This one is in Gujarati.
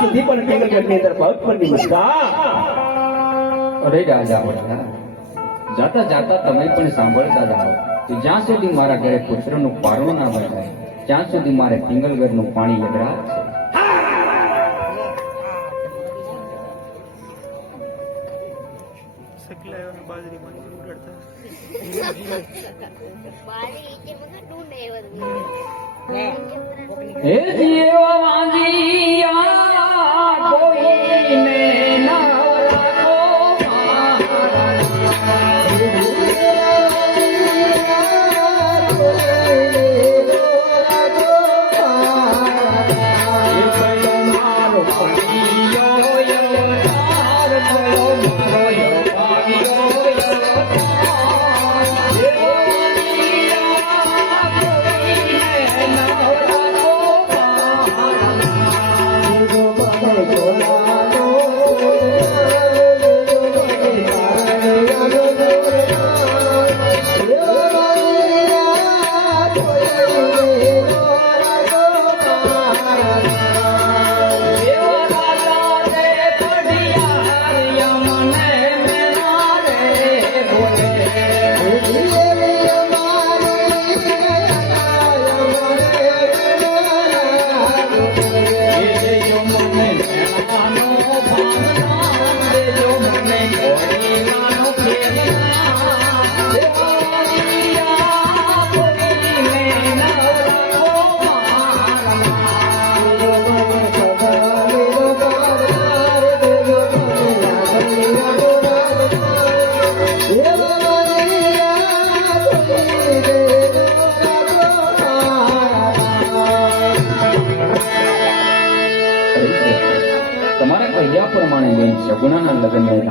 સુધી પણ પિંગલગઢની અંદર પગ પર નમસ્કાર. અરે રાજા વડા, જાતા જાતા તમે પણ સાંભળતા જાઓ કે જ્યાં સુધી મારા ઘરે પુત્રનું પારણું ના બંધાય ત્યાં સુધી મારે પિંગલગઢનું પાણી યદરાજ છે. હે જીવ વાંજિયા કોઈને ના રાખો તમારા કહ્યા પ્રમાણે બેન સગુણાના લગ્ન